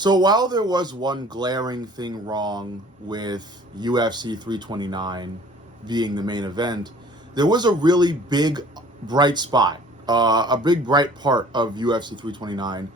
So while there was one glaring thing wrong with UFC 329 being the main event, there was a really big bright spot, a big bright part of UFC 329,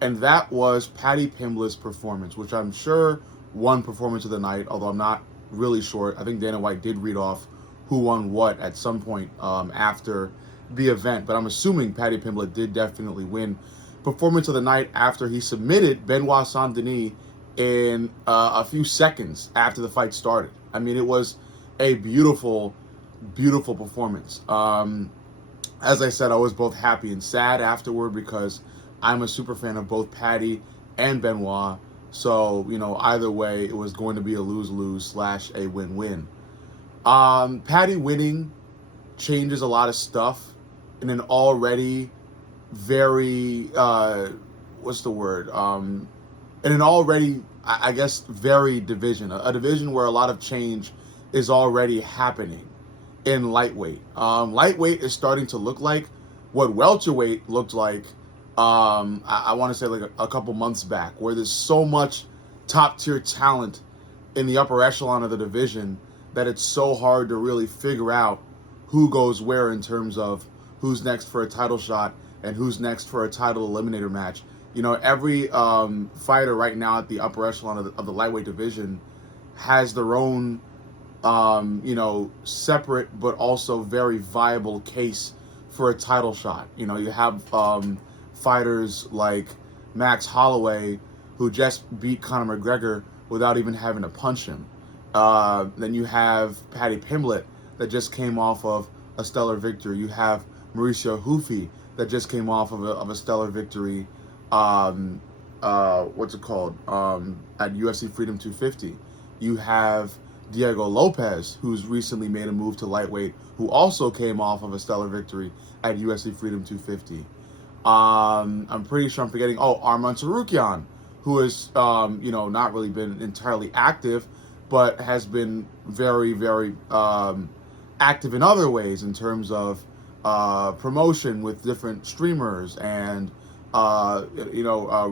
and that was Paddy Pimblett's performance, which I'm sure won performance of the night, although I'm not really sure. I think Dana White did read off who won what at some point after the event, but I'm assuming Paddy Pimblett did definitely win performance of the night after he submitted Benoit Saint Denis in a few seconds after the fight started. I mean, it was a beautiful, beautiful performance. As I said, I was both happy and sad afterward because I'm a super fan of both Paddy and Benoit. So, either way, it was going to be a lose-lose slash a win-win. Paddy winning changes a lot of stuff in an already very what's the word in an already I guess very division, a division where a lot of change is already happening in lightweight. Lightweight is starting to look like what welterweight looked like I want to say like a couple months back, where there's so much top tier talent in the upper echelon of the division that it's so hard to really figure out who goes where in terms of who's next for a title shot and who's next for a title eliminator match. Every fighter right now at the upper echelon of the lightweight division has their own, separate but also very viable case for a title shot. You have fighters like Max Holloway, who just beat Conor McGregor without even having to punch him. Then you have Paddy Pimblett that just came off of a stellar victory. You have Mauricio Houfi that just came off of a stellar victory. What's it called? At UFC Freedom 250. You have Diego Lopez, who's recently made a move to lightweight, who also came off of a stellar victory at UFC Freedom 250. I'm pretty sure I'm forgetting. Oh, Arman Tsarukyan, who has, not really been entirely active, but has been very, very active in other ways in terms of promotion with different streamers and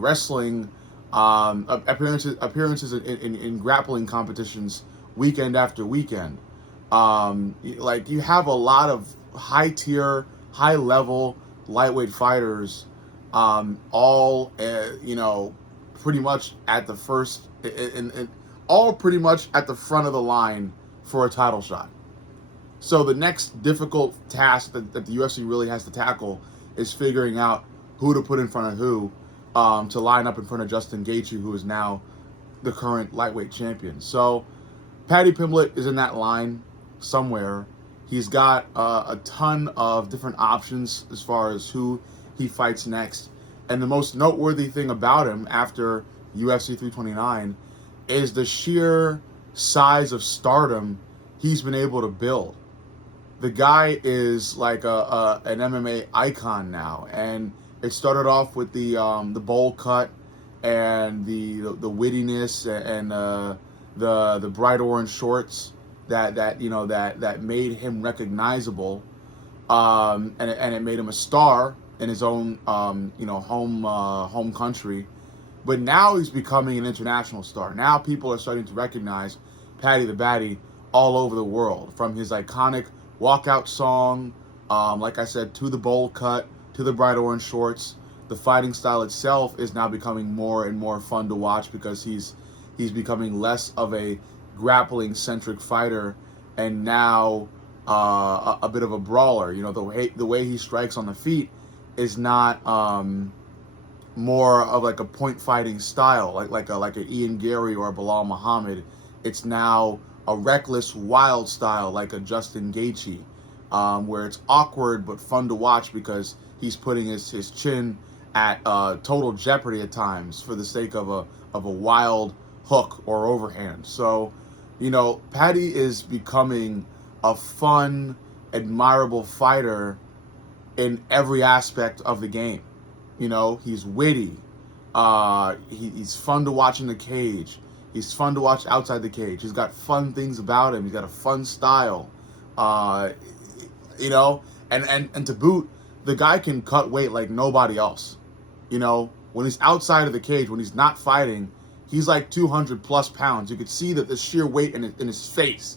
wrestling appearances in grappling competitions weekend after weekend. You have a lot of high tier, high level lightweight fighters, all pretty much at the first, all pretty much at the front of the line for a title shot. So the next difficult task that the UFC really has to tackle is figuring out who to put in front of who to line up in front of Justin Gaethje, who is now the current lightweight champion. So Paddy Pimblett is in that line somewhere. He's got a ton of different options as far as who he fights next. And the most noteworthy thing about him after UFC 329 is the sheer size of stardom he's been able to build. The guy is like an MMA icon now, and it started off with the bowl cut and the wittiness and the bright orange shorts that made him recognizable, and it made him a star in his own home country. But now he's becoming an international star. Now people are starting to recognize Paddy the Baddy all over the world, from his iconic walkout song, like I said, to the bowl cut, to the bright orange shorts. The fighting style itself is now becoming more and more fun to watch because he's becoming less of a grappling centric fighter and now a bit of a brawler. The way he strikes on the feet is not more of like a point fighting style, like an Ian Gary or a Bilal Muhammad. It's now a reckless, wild style like a Justin Gaethje, where it's awkward but fun to watch because he's putting his chin at total jeopardy at times for the sake of a wild hook or overhand. So, Paddy is becoming a fun, admirable fighter in every aspect of the game. He's witty. He's fun to watch in the cage. He's fun to watch outside the cage. He's got fun things about him. He's got a fun style. And to boot, the guy can cut weight like nobody else. When he's outside of the cage, when he's not fighting, he's like 200 plus pounds. You could see that the sheer weight in his face,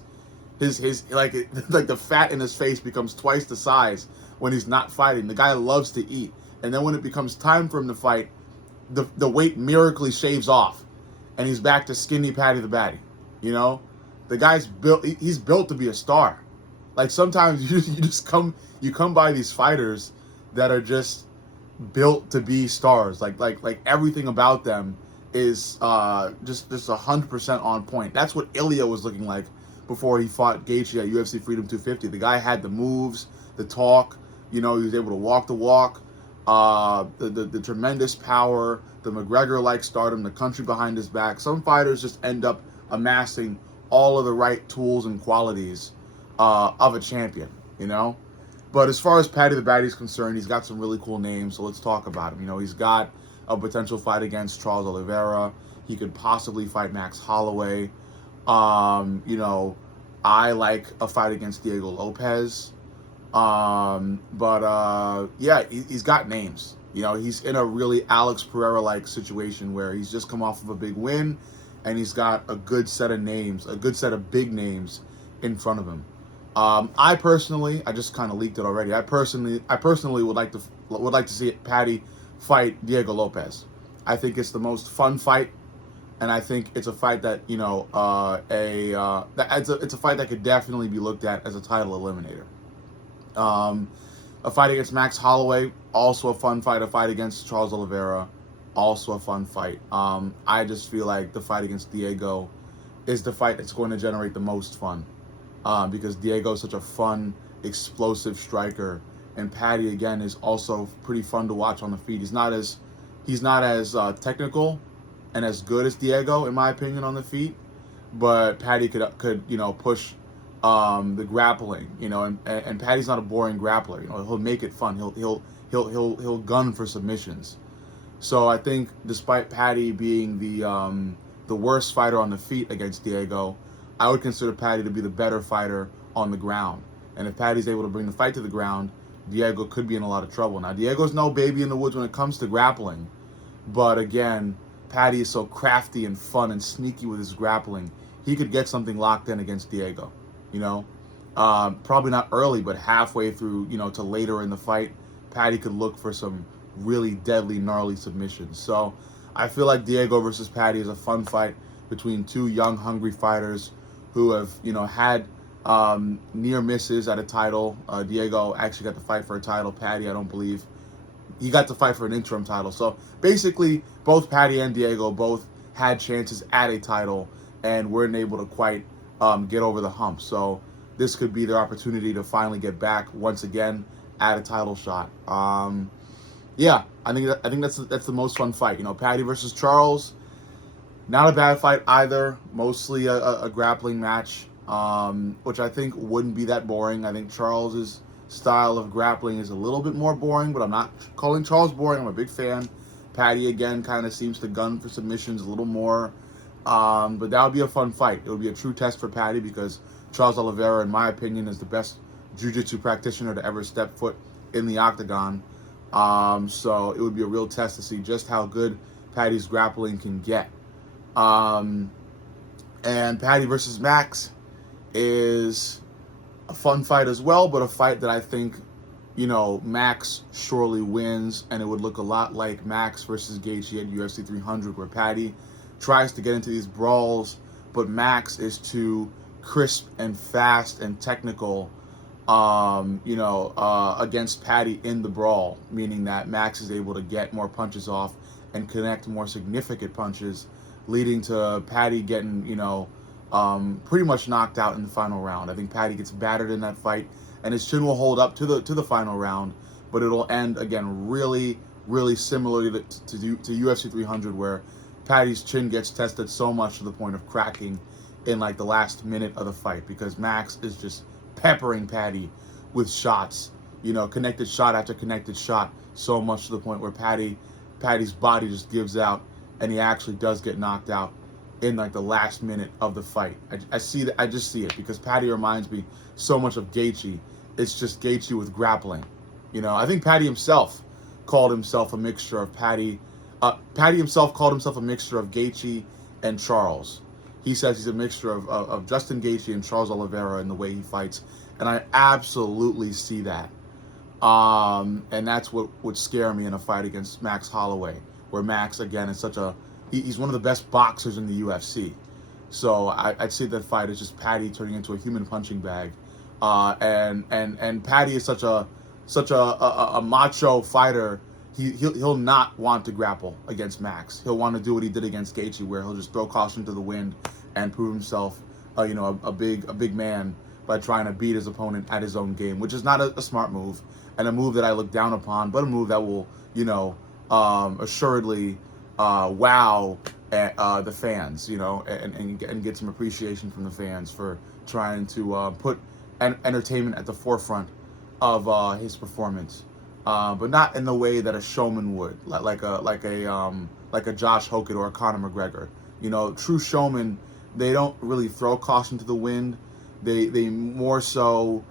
his like the fat in his face becomes twice the size when he's not fighting. The guy loves to eat, and then when it becomes time for him to fight, the weight miraculously shaves off, and he's back to skinny Paddy the Baddy. You know, the guy's built. He's built to be a star. Like sometimes you come by these fighters that are just built to be stars. Like everything about them is just 100% on point. That's what Ilya was looking like before he fought Gaethje at UFC Freedom 250. The guy had the moves, the talk. You know, he was able to walk the walk. The tremendous power, the McGregor-like stardom, the country behind his back. Some fighters just end up amassing all of the right tools and qualities of a champion, you know? But as far as Paddy the Baddy is concerned, he's got some really cool names, so let's talk about him. You know, he's got a potential fight against Charles Oliveira. He could possibly fight Max Holloway. You know, I like a fight against Diego Lopez. Yeah, he's got names. You know, he's in a really Alex Pereira-like situation where he's just come off of a big win, and he's got a good set of names, a good set of big names in front of him. I just kind of leaked it already. I personally would like to see Paddy fight Diego Lopez. I think it's the most fun fight, and I think it's a fight that it's a fight that could definitely be looked at as a title eliminator. A fight against Max Holloway, also a fun fight. A fight against Charles Oliveira, also a fun fight. I just feel like the fight against Diego is the fight that's going to generate the most fun. Because Diego is such a fun, explosive striker, and Paddy again is also pretty fun to watch on the feet. He's not as technical and as good as Diego, in my opinion, on the feet, but Paddy could push the grappling, and Paddy's not a boring grappler. He'll make it fun. He'll gun for submissions. So I think despite Paddy being the worst fighter on the feet against Diego, I would consider Paddy to be the better fighter on the ground. And if Paddy's able to bring the fight to the ground, Diego could be in a lot of trouble. Now, Diego's no baby in the woods when it comes to grappling. But again, Paddy is so crafty and fun and sneaky with his grappling. He could get something locked in against Diego. Probably not early, but halfway through, to later in the fight, Paddy could look for some really deadly, gnarly submissions. So I feel like Diego versus Paddy is a fun fight between two young, hungry fighters who have, had near misses at a title. Diego actually got to fight for a title. Paddy, I don't believe he got to fight for an interim title. So basically, both Paddy and Diego both had chances at a title and weren't able to quite get over the hump. So this could be their opportunity to finally get back once again at a title shot. Yeah, I think that's the most fun fight. Paddy versus Charles. Not a bad fight either. Mostly a grappling match, which I think wouldn't be that boring. I think Charles's style of grappling is a little bit more boring, but I'm not calling Charles boring. I'm a big fan. Paddy, again, kind of seems to gun for submissions a little more. But that would be a fun fight. It would be a true test for Paddy because Charles Oliveira, in my opinion, is the best jiu-jitsu practitioner to ever step foot in the octagon. So it would be a real test to see just how good Paddy's grappling can get. And Paddy versus Max is a fun fight as well, but a fight that I think, Max surely wins, and it would look a lot like Max versus Gaethje at UFC 300, where Paddy tries to get into these brawls, but Max is too crisp and fast and technical, against Paddy in the brawl, meaning that Max is able to get more punches off and connect more significant punches, leading to Paddy getting, pretty much knocked out in the final round. I think Paddy gets battered in that fight, and his chin will hold up to the final round, but it'll end again really, really similarly to UFC 300, where Paddy's chin gets tested so much to the point of cracking in like the last minute of the fight, because Max is just peppering Paddy with shots, connected shot after connected shot, so much to the point where Paddy's body just gives out, and he actually does get knocked out in like the last minute of the fight. I see that. I just see it because Paddy reminds me so much of Gaethje. It's just Gaethje with grappling. I think Paddy himself called himself a mixture of Paddy Paddy himself called himself a mixture of Gaethje and Charles. He says he's a mixture of Justin Gaethje and Charles Oliveira in the way he fights, and I absolutely see that. And that's what would scare me in a fight against Max Holloway, where Max again is he's one of the best boxers in the UFC. So I'd say that fight is just Paddy turning into a human punching bag, and Paddy is such a macho fighter. He'll not want to grapple against Max. He'll want to do what he did against Gaethje, where he'll just throw caution to the wind and prove himself, a big man by trying to beat his opponent at his own game, which is not a smart move and a move that I look down upon, but a move that will, assuredly wow the fans, and get some appreciation from the fans for trying to put entertainment at the forefront of his performance, but not in the way that a showman would, like a Josh Hogan or a Conor McGregor. True showmen, they don't really throw caution to the wind. They more so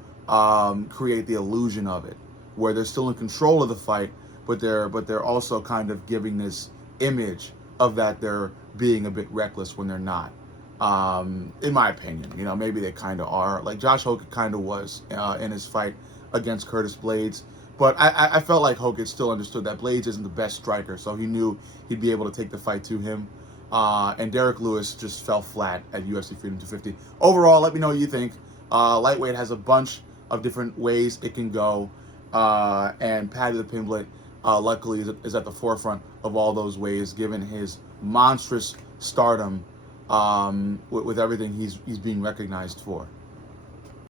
create the illusion of it, where they're still in control of the fight, but they're also kind of giving this image of that they're being a bit reckless when they're not. In my opinion, maybe they kind of are. Like Josh Hogan kind of was in his fight against Curtis Blades, but I felt like Hogan still understood that Blades isn't the best striker, so he knew he'd be able to take the fight to him. And Derek Lewis just fell flat at UFC Freedom 250. Overall, let me know what you think. Lightweight has a bunch of different ways it can go, and Paddy the Pimblet, luckily, is at the forefront of all those ways, given his monstrous stardom, with everything he's being recognized for.